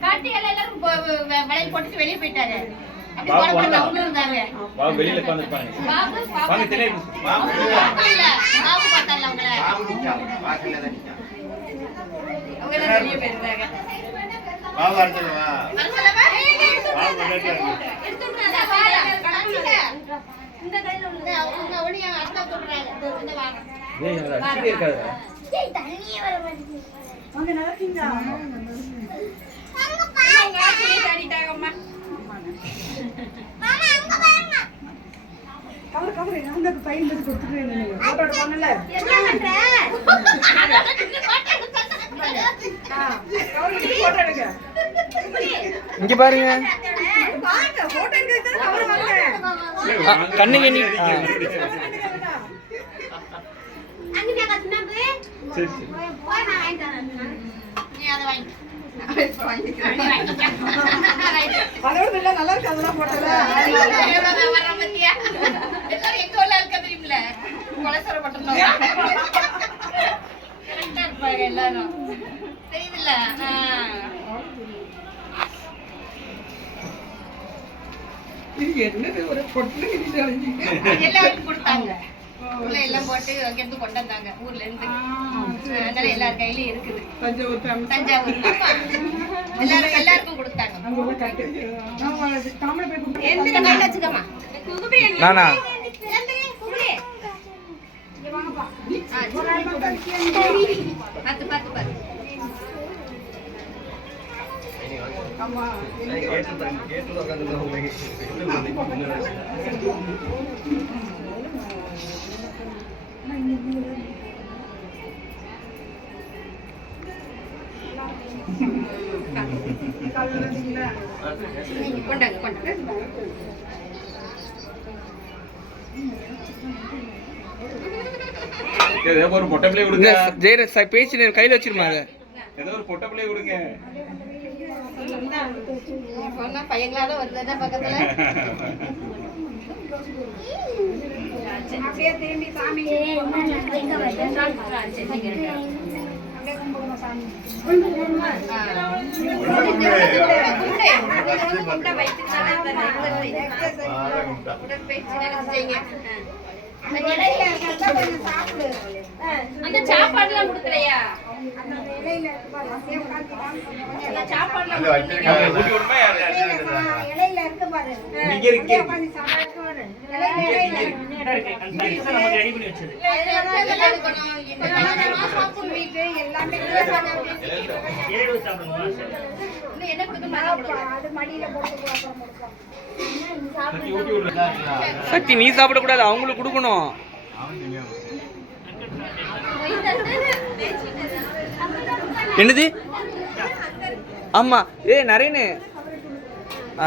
கார்த்திகைல எல்லாரும் போ- வ- வளையல் போட்டுட்டு வெளியே போயிட்டாரு வெளியில. இந்த கையில உள்ளது. அவங்க அக்கா சொல்றாங்க. இந்த வாங்க. ஏய் அது அடிச்சுட்டே இருக்காது. கவர் கவர் அந்த பையன் பத்தி கொடுத்துட்டு போட்டோட பண்ணல பாட்டு போட்டோ எடுங்க இங்க பாருங்க. பாருங்க போட்டோ சரி. நீ அதை. அதோட நல்லா இருக்கு அதெல்லாம் போட்டோல? எல்லாரும் எங்க தெரியுமில்ல? கொலசர பட்டணம். இருப்பாங்க எல்லாரும். தெரியுதுல்ல? இது என்னது ஒரு பொட்டு எல்லாருக்கும் கொடுத்தாங்க. உள்ள எல்லாம் போட்டு அங்கிருந்து கொண்டு வந்தாங்க. ஊர்ல இருந்து. அதனால எல்லார் கையிலயும் இருக்குது. தஞ்சாவூர் தஞ்சாவூர். எல்லாரும் எல்லாருக்கும் கொடுத்தாங்க. எந்திர கையில வச்சுக்கமா நானா? பார்த்து பார்த்து பார்த்து. ஆமா. கொண்டாங்க கொண்டாங்க ஏதோ ஒரு பொட்டை பிள்ளைய இந்த கொடுங்க ஜெயர ச- பேச்சு கையில வச்சிருமா அதை? ஏதோ ஒரு பொட்டை பிள்ளைய கொடுங்க. பக்கத்துல. அப்படியே திரும்பி சாமி அந்த சாப்பாடுலாம் கொடுக்கலையா? அந்த சாப்பாடுலாம் கொடுக்கலையா? அவங்க ஊட்டி சக்தி நீ சாப்பிடக்கூடாது அவங்களுக்கு கொடுக்கணும். என்னது? ஆமா. ஏ நரேனு. ஆ.